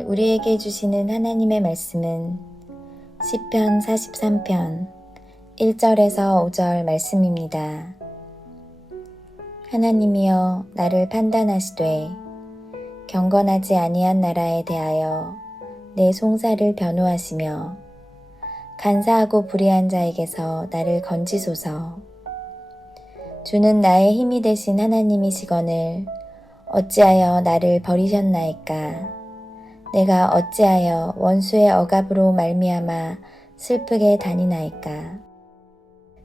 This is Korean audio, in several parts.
오늘 우리에게 주시는 하나님의 말씀은 시편 43편 1절에서 5절 말씀입니다. 하나님이여 나를 판단하시되 경건하지 아니한 나라에 대하여 내 송사를 변호하시며 간사하고 불의한 자에게서 나를 건지소서. 주는 나의 힘이 되신 하나님이시거늘 어찌하여 나를 버리셨나이까. 내가 어찌하여 원수의 억압으로 말미암아 슬프게 다니나이까.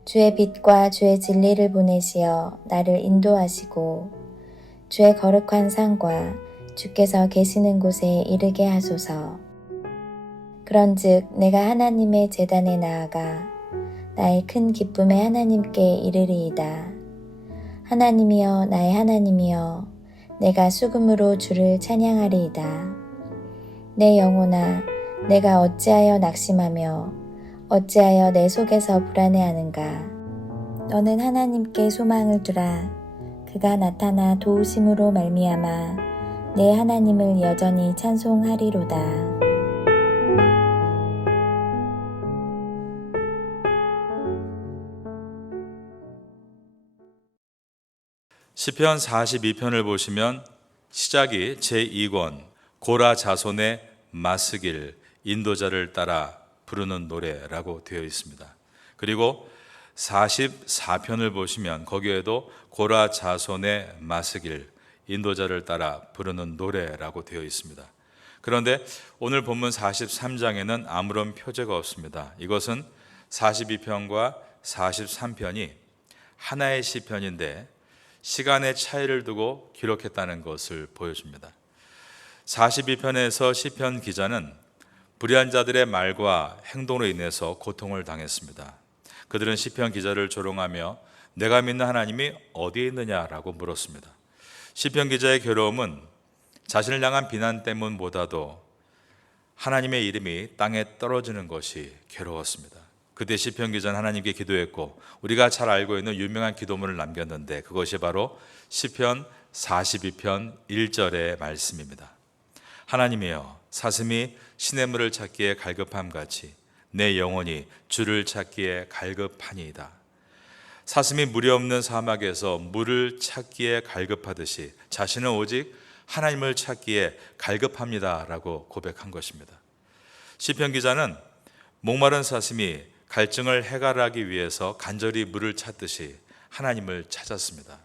주의 빛과 주의 진리를 보내시어 나를 인도하시고 주의 거룩한 산과 주께서 계시는 곳에 이르게 하소서. 그런즉 내가 하나님의 제단에 나아가 나의 큰 기쁨의 하나님께 이르리이다. 하나님이여 나의 하나님이여 내가 수금으로 주를 찬양하리이다. 내 영혼아 내가 어찌하여 낙심하며 어찌하여 내 속에서 불안해하는가. 너는 하나님께 소망을 두라. 그가 나타나 도우심으로 말미암아 내 하나님을 여전히 찬송하리로다. 시편 42편을 보시면 시작이 제2권 고라 자손의 마스길 인도자를 따라 부르는 노래라고 되어 있습니다. 그리고 44편을 보시면 거기에도 고라 자손의 마스길 인도자를 따라 부르는 노래라고 되어 있습니다. 그런데 오늘 본문 43장에는 아무런 표제가 없습니다. 이것은 42편과 43편이 하나의 시편인데 시간의 차이를 두고 기록했다는 것을 보여줍니다. 42편에서 시편 기자는 불의한 자들의 말과 행동으로 인해서 고통을 당했습니다. 그들은 시편 기자를 조롱하며 내가 믿는 하나님이 어디에 있느냐라고 물었습니다. 시편 기자의 괴로움은 자신을 향한 비난 때문보다도 하나님의 이름이 땅에 떨어지는 것이 괴로웠습니다. 그때 시편 기자는 하나님께 기도했고 우리가 잘 알고 있는 유명한 기도문을 남겼는데 그것이 바로 시편 42편 1절의 말씀입니다. 하나님이여 사슴이 시냇물을 찾기에 갈급함같이 내 영혼이 주를 찾기에 갈급하니이다. 사슴이 물이 없는 사막에서 물을 찾기에 갈급하듯이 자신은 오직 하나님을 찾기에 갈급합니다 라고 고백한 것입니다. 시편 기자는 목마른 사슴이 갈증을 해결하기 위해서 간절히 물을 찾듯이 하나님을 찾았습니다.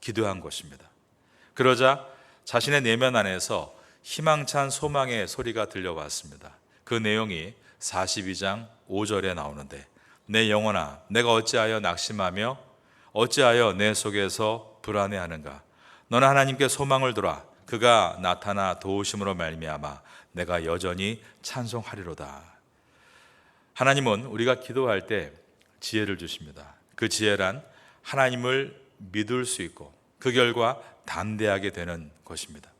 기도한 것입니다. 그러자 자신의 내면 안에서 희망찬 소망의 소리가 들려왔습니다. 그 내용이 42장 5절에 나오는데 내 영혼아 내가 어찌하여 낙심하며 어찌하여 내 속에서 불안해하는가. 너는 하나님께 소망을 두라. 그가 나타나 도우심으로 말미암아 내가 여전히 찬송하리로다. 하나님은 우리가 기도할 때 지혜를 주십니다. 그 지혜란 하나님을 믿을 수 있고 그 결과 담대하게 되는 것입니다.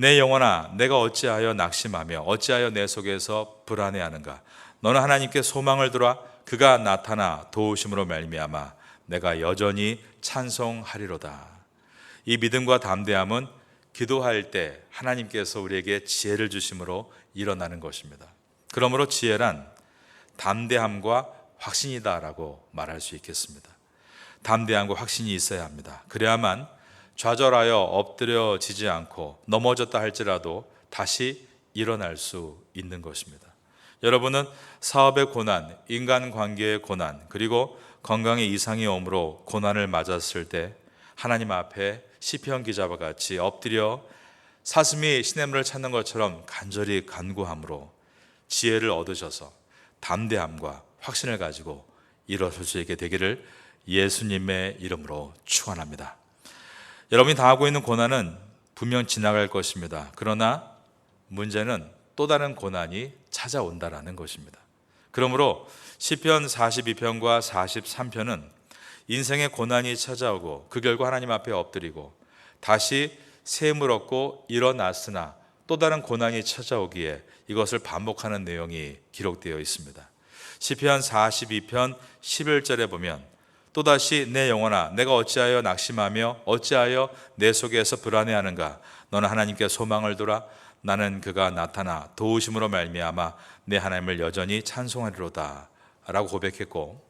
내 영혼아 내가 어찌하여 낙심하며 어찌하여 내 속에서 불안해하는가. 너는 하나님께 소망을 두라. 그가 나타나 도우심으로 말미암아 내가 여전히 찬송하리로다. 이 믿음과 담대함은 기도할 때 하나님께서 우리에게 지혜를 주심으로 일어나는 것입니다. 그러므로 지혜란 담대함과 확신이다라고 말할 수 있겠습니다. 담대함과 확신이 있어야 합니다. 그래야만 좌절하여 엎드려지지 않고 넘어졌다 할지라도 다시 일어날 수 있는 것입니다. 여러분은 사업의 고난, 인간관계의 고난, 그리고 건강에 이상이 오므로 고난을 맞았을 때 하나님 앞에 시편 기자와 같이 엎드려 사슴이 시냇물을 찾는 것처럼 간절히 간구함으로 지혜를 얻으셔서 담대함과 확신을 가지고 일어설 수 있게 되기를 예수님의 이름으로 축원합니다. 여러분이 당하고 있는 고난은 분명 지나갈 것입니다. 그러나 문제는 또 다른 고난이 찾아온다라는 것입니다. 그러므로 시편 42편과 43편은 인생의 고난이 찾아오고 그 결과 하나님 앞에 엎드리고 다시 샘을 얻고 일어났으나 또 다른 고난이 찾아오기에 이것을 반복하는 내용이 기록되어 있습니다. 시편 42편 11절에 보면 또다시 내 영혼아 내가 어찌하여 낙심하며 어찌하여 내 속에서 불안해하는가. 너는 하나님께 소망을 두라. 나는 그가 나타나 도우심으로 말미암아 내 하나님을 여전히 찬송하리로다 라고 고백했고,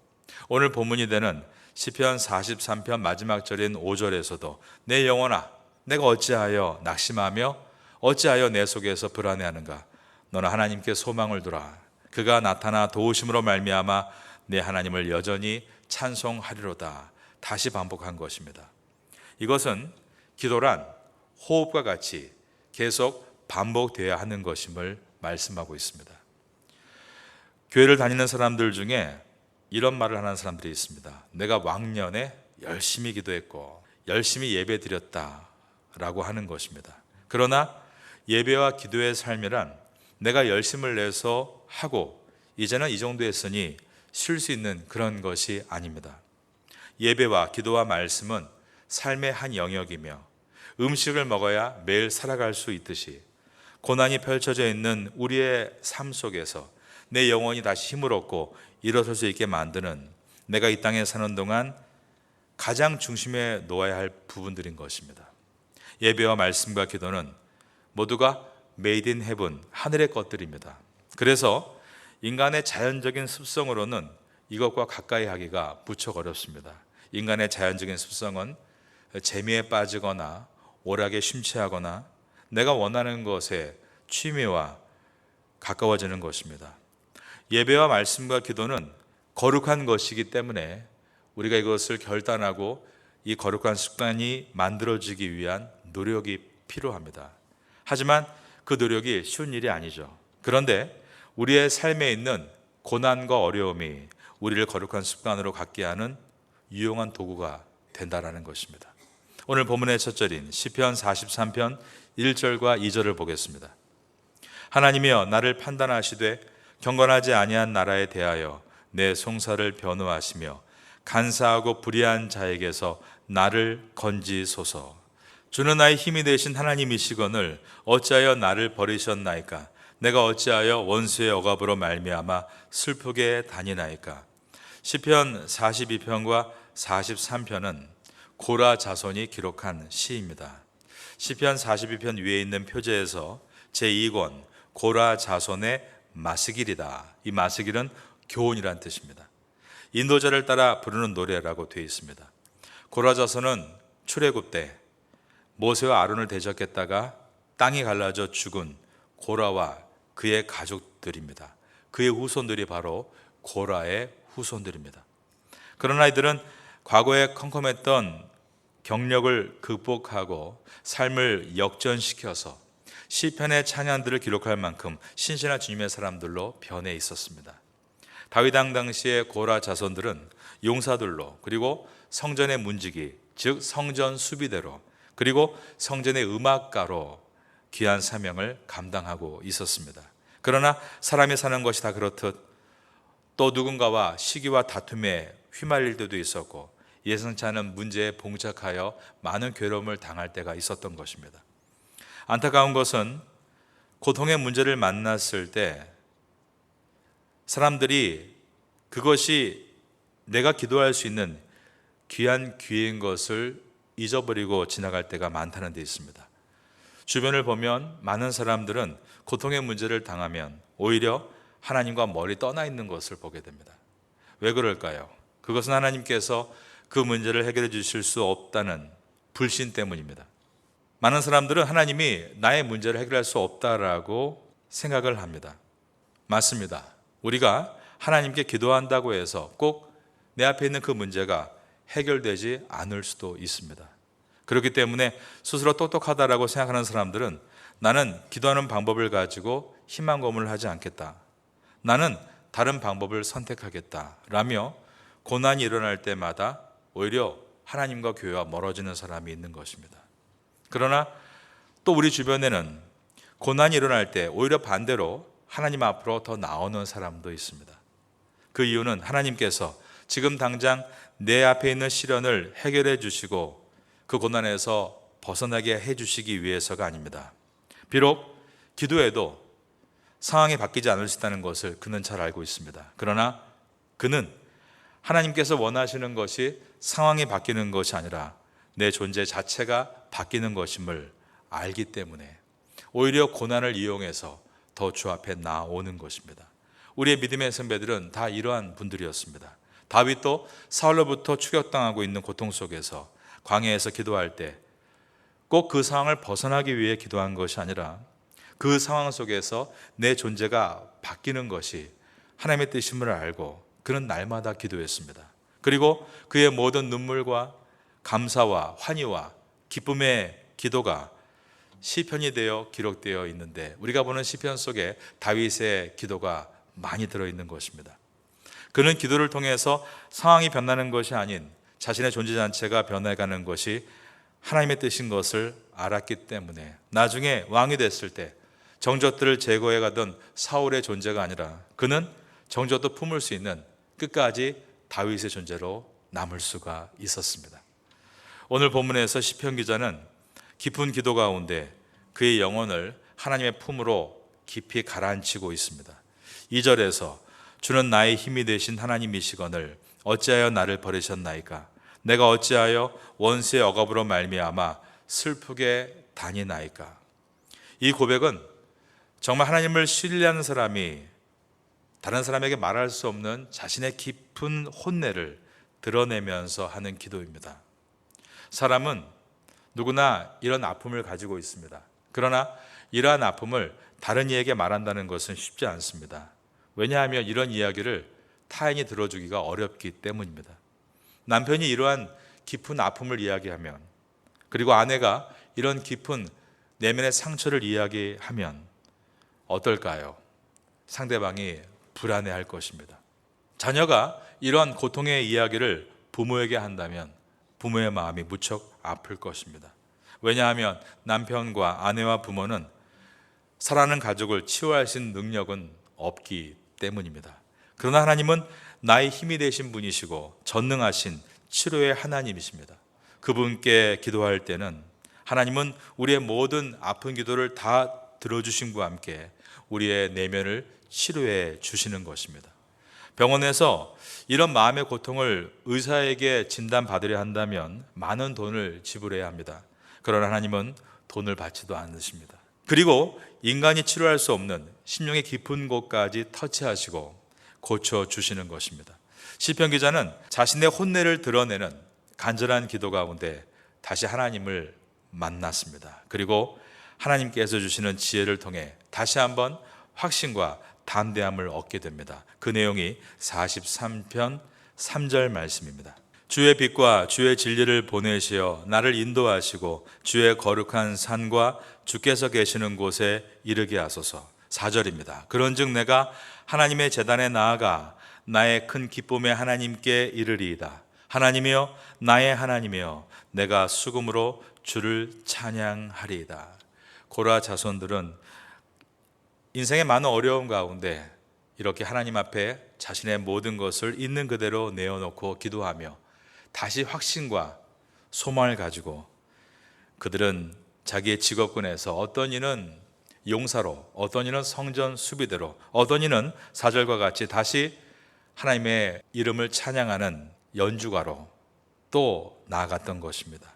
오늘 본문이 되는 시편 43편 마지막 절인 5절에서도 내 영혼아 내가 어찌하여 낙심하며 어찌하여 내 속에서 불안해하는가. 너는 하나님께 소망을 두라. 그가 나타나 도우심으로 말미암아 내 하나님을 여전히 찬송하리로다. 다시 반복한 것입니다. 이것은 기도란 호흡과 같이 계속 반복되어야 하는 것임을 말씀하고 있습니다. 교회를 다니는 사람들 중에 이런 말을 하는 사람들이 있습니다. 내가 왕년에 열심히 기도했고 열심히 예배 드렸다 라고 하는 것입니다. 그러나 예배와 기도의 삶이란 내가 열심을 내서 하고 이제는 이 정도 했으니 쉴 수 있는 그런 것이 아닙니다. 예배와 기도와 말씀은 삶의 한 영역이며 음식을 먹어야 매일 살아갈 수 있듯이 고난이 펼쳐져 있는 우리의 삶 속에서 내 영혼이 다시 힘을 얻고 일어설 수 있게 만드는 내가 이 땅에 사는 동안 가장 중심에 놓아야 할 부분들인 것입니다. 예배와 말씀과 기도는 모두가 메이드 인 헤븐, 하늘의 것들입니다. 그래서 인간의 자연적인 습성으로는 이것과 가까이 하기가 무척 어렵습니다. 인간의 자연적인 습성은 재미에 빠지거나 오락에 심취하거나 내가 원하는 것에 취미와 가까워지는 것입니다. 예배와 말씀과 기도는 거룩한 것이기 때문에 우리가 이것을 결단하고 이 거룩한 습관이 만들어지기 위한 노력이 필요합니다. 하지만 그 노력이 쉬운 일이 아니죠. 그런데 우리의 삶에 있는 고난과 어려움이 우리를 거룩한 습관으로 갖게 하는 유용한 도구가 된다라는 것입니다. 오늘 본문의 첫 절인 시편 43편 1절과 2절을 보겠습니다. 하나님이여 나를 판단하시되 경건하지 아니한 나라에 대하여 내 송사를 변호하시며 간사하고 불의한 자에게서 나를 건지소서. 주는 나의 힘이 되신 하나님이시거늘 어찌하여 나를 버리셨나이까. 내가 어찌하여 원수의 억압으로 말미암아 슬프게 다니나이까. 시편 42편과 43편은 고라 자손이 기록한 시입니다. 시편 42편 위에 있는 표제에서 제2권 고라 자손의 마스길이다. 이 마스길은 교훈이란 뜻입니다. 인도자를 따라 부르는 노래라고 되어 있습니다. 고라 자손은 출애굽 때 모세와 아론을 대적했다가 땅이 갈라져 죽은 고라와 그의 가족들입니다. 그의 후손들이 바로 고라의 후손들입니다. 그러나 이들은 과거에 컴컴했던 경력을 극복하고 삶을 역전시켜서 시편의 찬양들을 기록할 만큼 신실한 주님의 사람들로 변해 있었습니다. 다윗 왕 당시의 고라 자손들은 용사들로, 그리고 성전의 문지기, 즉 성전 수비대로, 그리고 성전의 음악가로 귀한 사명을 감당하고 있었습니다. 그러나 사람이 사는 것이 다 그렇듯 또 누군가와 시기와 다툼에 휘말릴 때도 있었고 예상치 않은 문제에 봉착하여 많은 괴로움을 당할 때가 있었던 것입니다. 안타까운 것은 고통의 문제를 만났을 때 사람들이 그것이 내가 기도할 수 있는 귀한 기회인 것을 잊어버리고 지나갈 때가 많다는 데 있습니다. 주변을 보면 많은 사람들은 고통의 문제를 당하면 오히려 하나님과 멀리 떠나 있는 것을 보게 됩니다. 왜 그럴까요? 그것은 하나님께서 그 문제를 해결해 주실 수 없다는 불신 때문입니다. 많은 사람들은 하나님이 나의 문제를 해결할 수 없다라고 생각을 합니다. 맞습니다. 우리가 하나님께 기도한다고 해서 꼭 내 앞에 있는 그 문제가 해결되지 않을 수도 있습니다. 그렇기 때문에 스스로 똑똑하다라고 생각하는 사람들은 나는 기도하는 방법을 가지고 희망 고문을 하지 않겠다. 나는 다른 방법을 선택하겠다 라며 고난이 일어날 때마다 오히려 하나님과 교회와 멀어지는 사람이 있는 것입니다. 그러나 또 우리 주변에는 고난이 일어날 때 오히려 반대로 하나님 앞으로 더 나오는 사람도 있습니다. 그 이유는 하나님께서 지금 당장 내 앞에 있는 시련을 해결해 주시고 그 고난에서 벗어나게 해 주시기 위해서가 아닙니다. 비록 기도해도 상황이 바뀌지 않을 수 있다는 것을 그는 잘 알고 있습니다. 그러나 그는 하나님께서 원하시는 것이 상황이 바뀌는 것이 아니라 내 존재 자체가 바뀌는 것임을 알기 때문에 오히려 고난을 이용해서 더 주 앞에 나오는 것입니다. 우리의 믿음의 선배들은 다 이러한 분들이었습니다. 다윗도 사울로부터 추격당하고 있는 고통 속에서 광야에서 기도할 때 꼭 그 상황을 벗어나기 위해 기도한 것이 아니라 그 상황 속에서 내 존재가 바뀌는 것이 하나님의 뜻임을 알고 그는 날마다 기도했습니다. 그리고 그의 모든 눈물과 감사와 환희와 기쁨의 기도가 시편이 되어 기록되어 있는데, 우리가 보는 시편 속에 다윗의 기도가 많이 들어있는 것입니다. 그는 기도를 통해서 상황이 변하는 것이 아닌 자신의 존재 자체가 변해가는 것이 하나님의 뜻인 것을 알았기 때문에 나중에 왕이 됐을 때 정적들을 제거해 가던 사울의 존재가 아니라 그는 정적도 품을 수 있는 끝까지 다윗의 존재로 남을 수가 있었습니다. 오늘 본문에서 시편 기자는 깊은 기도 가운데 그의 영혼을 하나님의 품으로 깊이 가라앉히고 있습니다. 2절에서 주는 나의 힘이 되신 하나님이시거늘 어찌하여 나를 버리셨나이까? 내가 어찌하여 원수의 억압으로 말미암아 슬프게 다니나이까? 이 고백은 정말 하나님을 신뢰하는 사람이 다른 사람에게 말할 수 없는 자신의 깊은 혼내를 드러내면서 하는 기도입니다. 사람은 누구나 이런 아픔을 가지고 있습니다. 그러나 이러한 아픔을 다른 이에게 말한다는 것은 쉽지 않습니다. 왜냐하면 이런 이야기를 타인이 들어주기가 어렵기 때문입니다. 남편이 이러한 깊은 아픔을 이야기하면, 그리고 아내가 이런 깊은 내면의 상처를 이야기하면 어떨까요? 상대방이 불안해할 것입니다. 자녀가 이러한 고통의 이야기를 부모에게 한다면 부모의 마음이 무척 아플 것입니다. 왜냐하면 남편과 아내와 부모는 사랑하는 가족을 치유할 수 있는 능력은 없기 때문입니다. 그러나 하나님은 나의 힘이 되신 분이시고 전능하신 치료의 하나님이십니다. 그분께 기도할 때는 하나님은 우리의 모든 아픈 기도를 다 들어주심과 함께 우리의 내면을 치료해 주시는 것입니다. 병원에서 이런 마음의 고통을 의사에게 진단받으려 한다면 많은 돈을 지불해야 합니다. 그러나 하나님은 돈을 받지도 않으십니다. 그리고 인간이 치료할 수 없는 심령의 깊은 곳까지 터치하시고 고쳐주시는 것입니다. 시편 기자는 자신의 혼내를 드러내는 간절한 기도 가운데 다시 하나님을 만났습니다. 그리고 하나님께서 주시는 지혜를 통해 다시 한번 확신과 담대함을 얻게 됩니다. 그 내용이 43편 3절 말씀입니다. 주의 빛과 주의 진리를 보내시어 나를 인도하시고 주의 거룩한 산과 주께서 계시는 곳에 이르게 하소서. 4절입니다. 그런즉 내가 하나님의 제단에 나아가 나의 큰 기쁨의 하나님께 이르리이다. 하나님이여 나의 하나님이여 내가 수금으로 주를 찬양하리이다. 고라 자손들은 인생의 많은 어려움 가운데 이렇게 하나님 앞에 자신의 모든 것을 있는 그대로 내어놓고 기도하며 다시 확신과 소망을 가지고 그들은 자기의 직업군에서 어떤 이는 용사로, 어떤 이는 성전 수비대로, 어떤 이는 4절과 같이 다시 하나님의 이름을 찬양하는 연주가로 또 나아갔던 것입니다.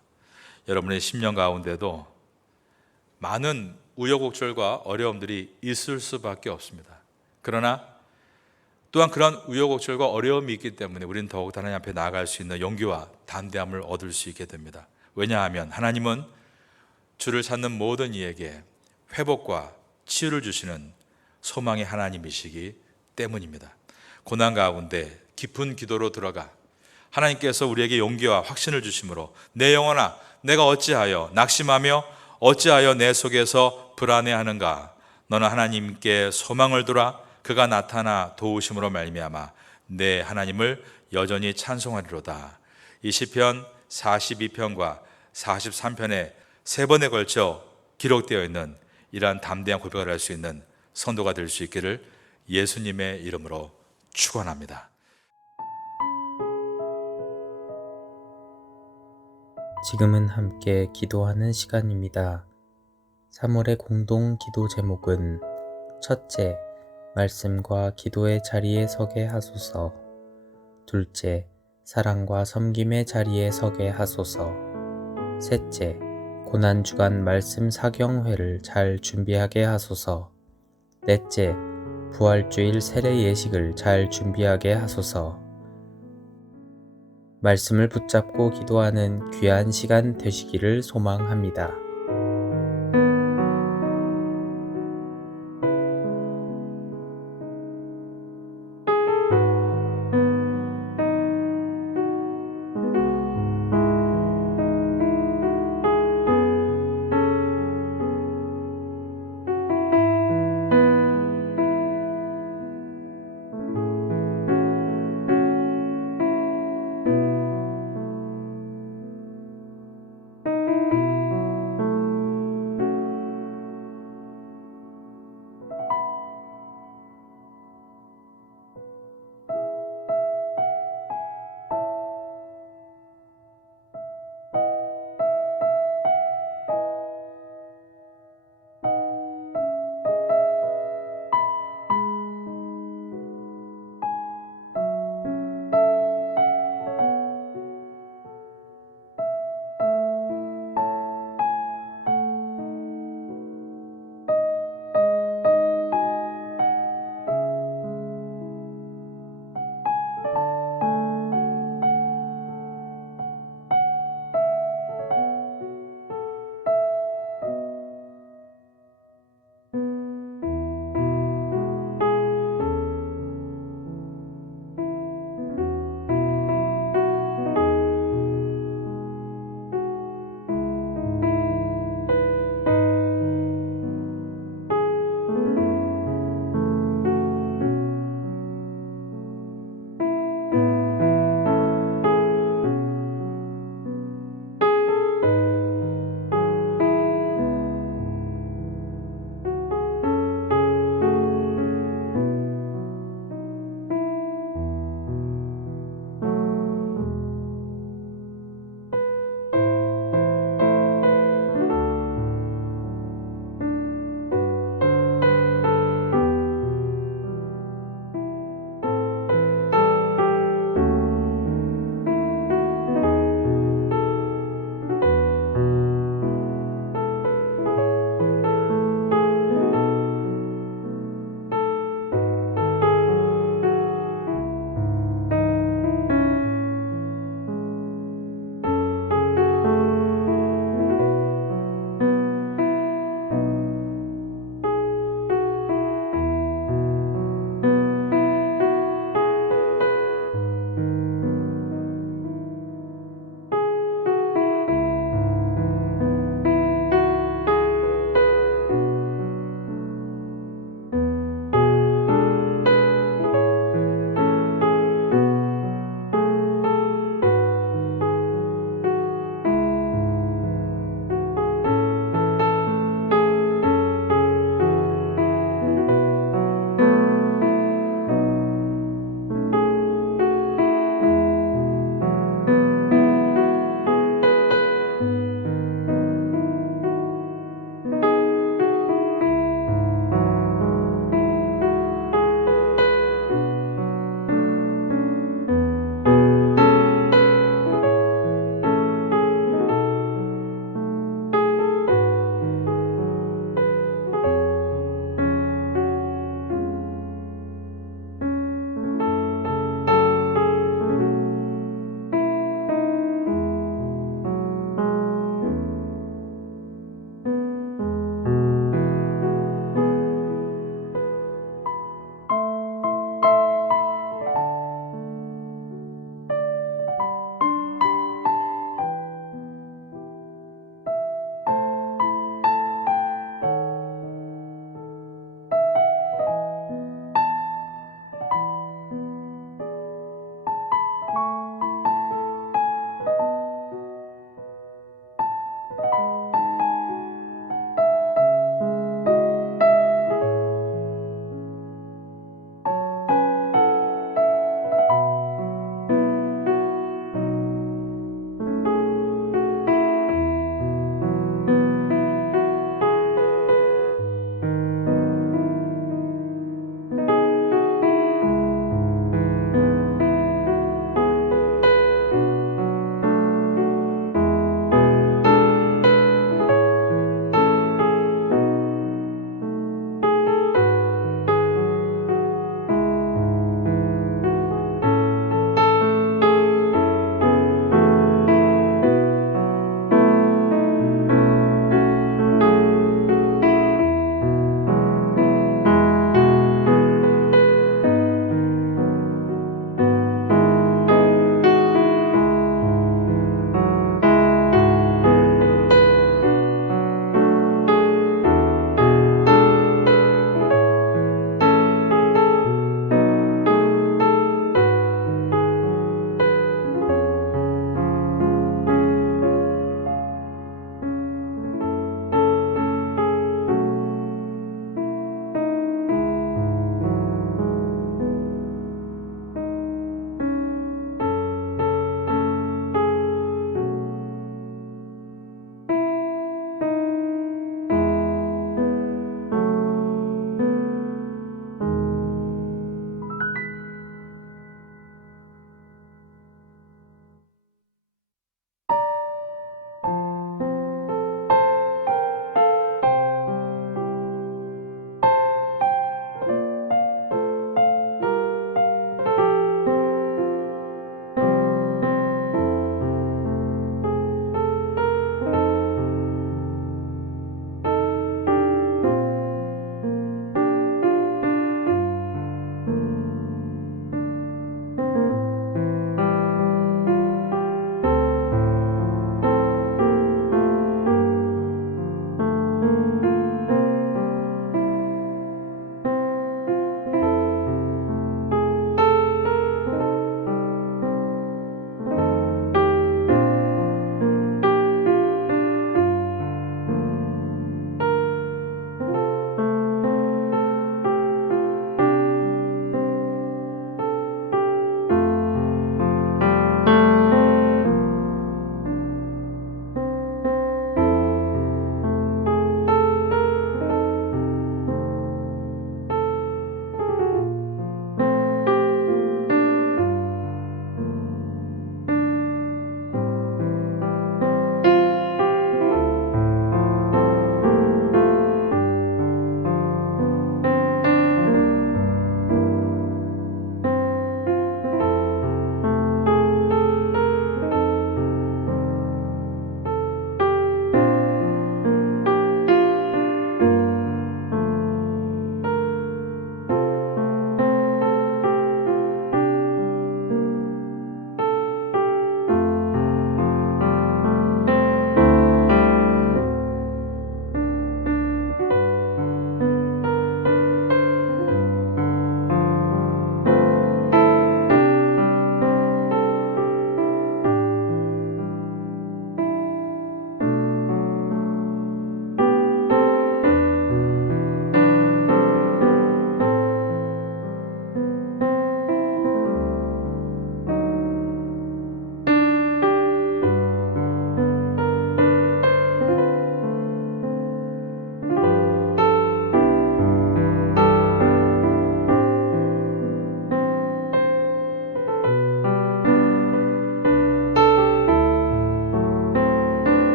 여러분의 심령 가운데도 많은 우여곡절과 어려움들이 있을 수밖에 없습니다. 그러나 또한 그런 우여곡절과 어려움이 있기 때문에 우리는 더욱 하나님 앞에 나아갈 수 있는 용기와 담대함을 얻을 수 있게 됩니다. 왜냐하면 하나님은 주를 찾는 모든 이에게 회복과 치유를 주시는 소망의 하나님이시기 때문입니다. 고난 가운데 깊은 기도로 들어가 하나님께서 우리에게 용기와 확신을 주심으로 내 영혼아 내가 어찌하여 낙심하며 어찌하여 내 속에서 불안해하는가? 너는 하나님께 소망을 두라. 그가 나타나 도우심으로 말미암아 내 하나님을 여전히 찬송하리로다. 이 시편 42편과 43편에 세 번에 걸쳐 기록되어 있는 이러한 담대한 고백을 할 수 있는 성도가 될 수 있기를 예수님의 이름으로 축원합니다. 지금은 함께 기도하는 시간입니다. 3월의 공동 기도 제목은 첫째, 말씀과 기도의 자리에 서게 하소서. 둘째, 사랑과 섬김의 자리에 서게 하소서. 셋째, 고난주간 말씀 사경회를 잘 준비하게 하소서. 넷째, 부활주일 세례 예식을 잘 준비하게 하소서. 말씀을 붙잡고 기도하는 귀한 시간 되시기를 소망합니다.